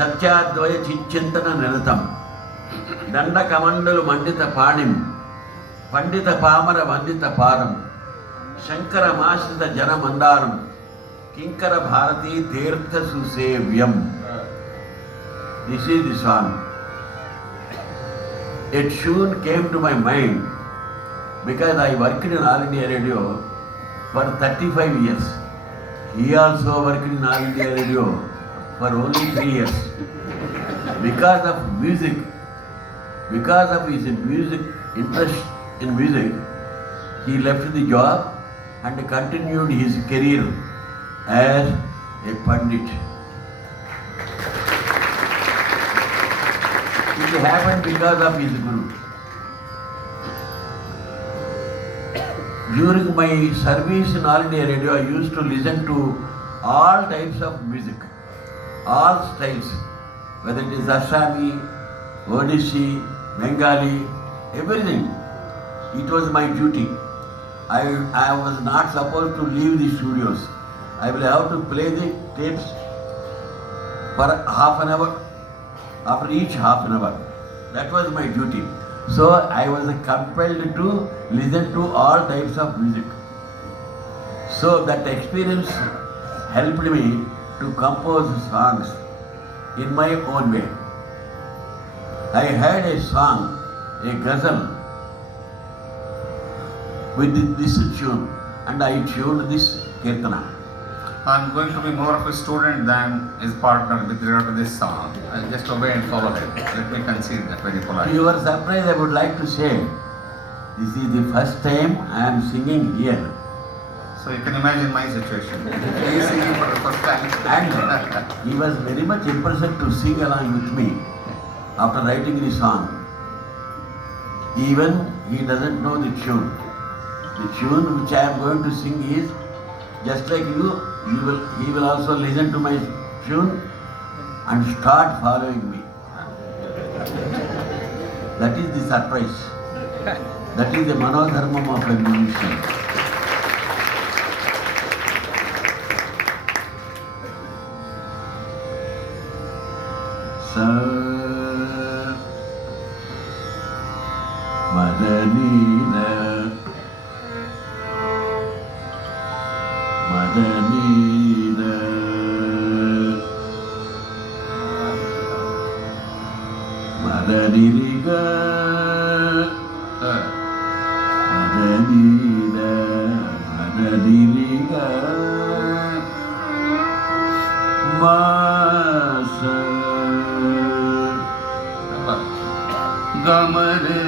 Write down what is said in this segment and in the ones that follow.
సత్యాద్వయ చిచ్చింతన నిరతం దండకమండలు మండిత పాణిం పండిత పామర వందిత పారం శంకర మాశ్రిత జనమందారం కింకర భారతీ తీర్థ సుసేవ్యం. This is the song. A tune came to my mind because I worked in All India Radio for 35 years. He also worked in All India Radio for only 3 years. Because of music, because of his music interest in music, he left the job and continued his career as a pandit. It happened because of his guru. During my service in All India Radio, I used to listen to all types of music, all styles, whether it is Assami, Odissi, Bengali, everything. It was my duty. I was not supposed to leave the studios. I will have to play the tapes for half an hour, after each half an hour. That was my duty. So I was compelled to listen to all types of music. So that experience helped me to compose songs in my own way. I had a song, a ghazal, with this tune, and I tuned this kirtana. I'm going to be more of a student than his partner with regard to this song. I'll just obey and follow him. Let me concede that very To politely. your surprise, I would like to say, this is the first time I am singing here. So you can imagine my situation. He is singing for the first time. And he was very much impressed to sing along with me after writing the song. Even he doesn't know the tune. The tune which I am going to sing is just like you. He will also listen to my tune and start following me. That is the surprise. That is the manodharmam of a musician. Sa Madanina Madanina Madaniriga Madanina Madaniriga Masa Gamare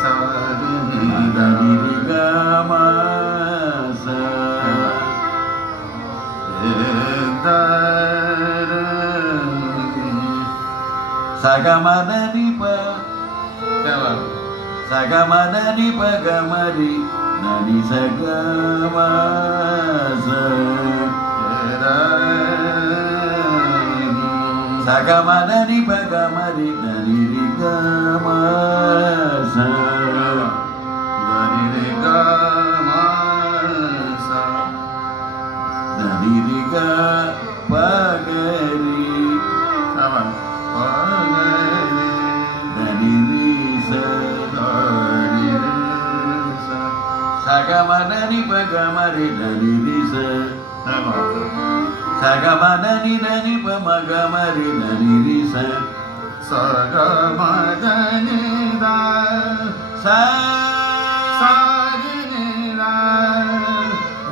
Sadini Madaniriga Masa Sagamadani pa Sagamadani pa gamari Nani sagamasa Sagamadani pa gamari Nani rigamasa Nani riga pagari Nani risa Sagamadani pa gamari Nani risa Sagamadani nani pa magamari Nani risa Sagamadani da Sadini da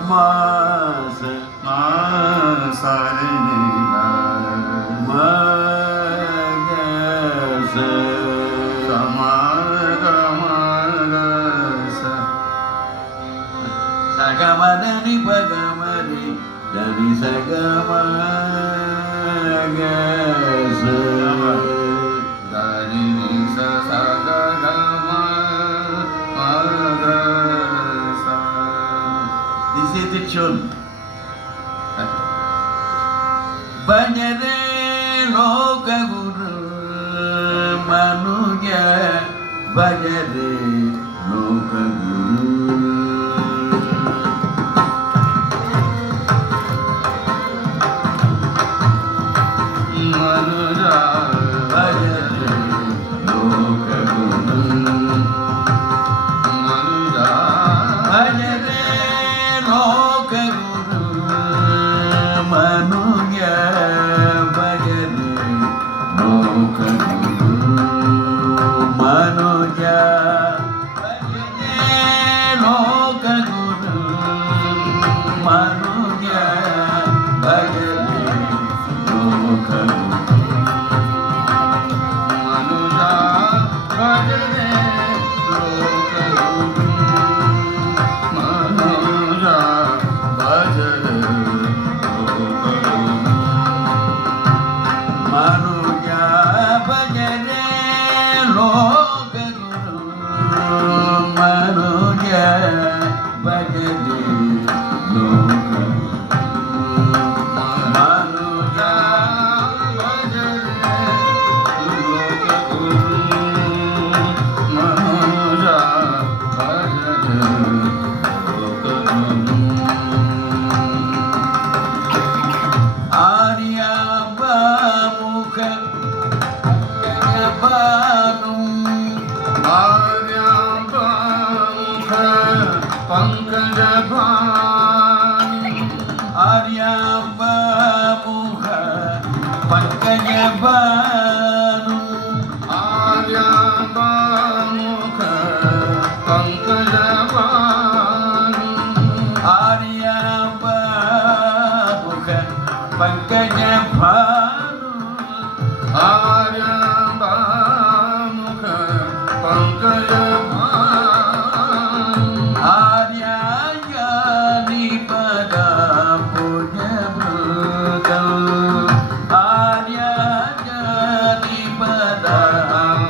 Masa Sadini da Magasa Samagamagasa Sagamadani pa gamari Nani sagamagasa Danini sa sagagama magasa. This is the tune. Bajare loka guru manuja Bajare loka guru Manuja भजरे लोकगुरुं Manuja भजरे लोकगुरुं Manuja भजरे लोकगुरुं Manuja भजरे लोकगुरुं Manuja भजरे लोकगुरुं Manuja भजरे लोकगुरुं आर्यामुख जगबानुं आर्यामुख पंकजभानु आर्यामुख पंकजभानुं आर्यामुख पंकजभानु आर्यामुख पंकजभानुं आर्यामुख पंकजभानु आर्यायानि पदाम्बुजभृतं आर्यायानि पदाम्बुजभृतं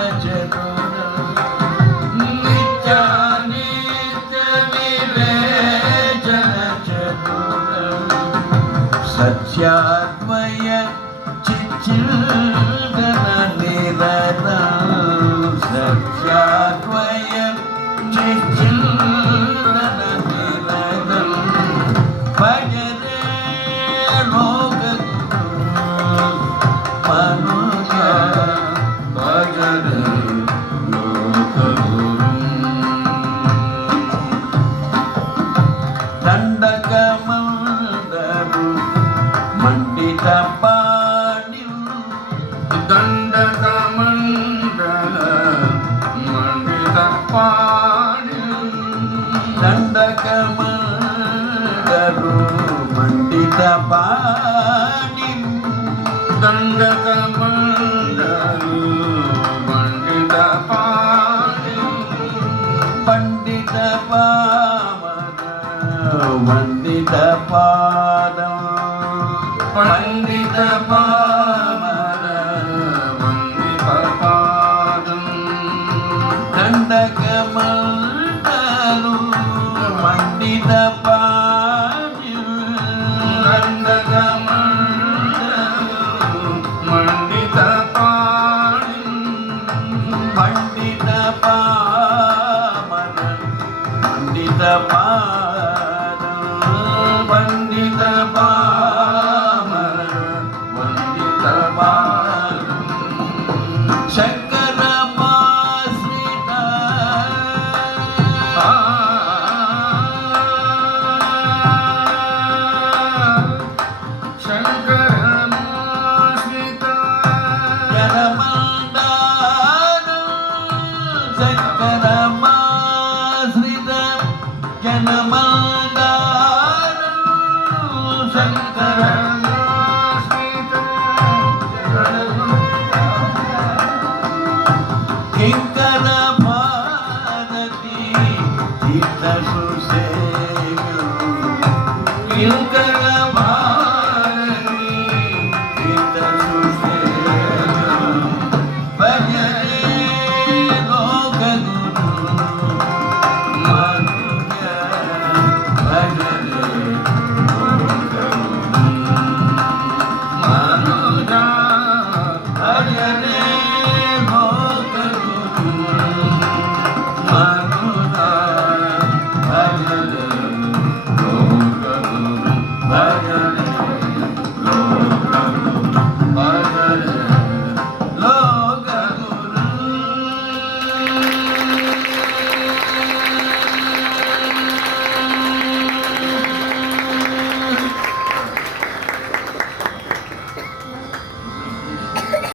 नित्यविवेचनचतुरं नित्यविवेचनचतुरं सत्याद्वय चिच्चिल्गन निरतं सत्याद्वय चिच्चिल्गन निरतं भजरे लोकगुरुं Manuja भजरे लोकगुरुं दण्डकमण्डलु मण्डितपाणिं दण्डकमण्डल मण्डितपाणिं दण्डकमण्डलु मण्डितपाणिं दण्डकमण्डलु मण्डितपाणिं पण्डितपावन वन्दितपादं पण्डितपावन वन्दितपादं दण्डकमण्डलु मण्डितपाणिं दण्डकमण्डलु मण्डितपाणिं पण्डितपावन वन्दितपादं पण्डितपावन वन्दितपादं शङ्करमाश्रिता शङ्करमाश्रिता जनमण्डानं शङ्करमाश्रितं जनमण्डानं शङ्करमाश्रितं किङ्करभारती तीर्थसुसेव्यं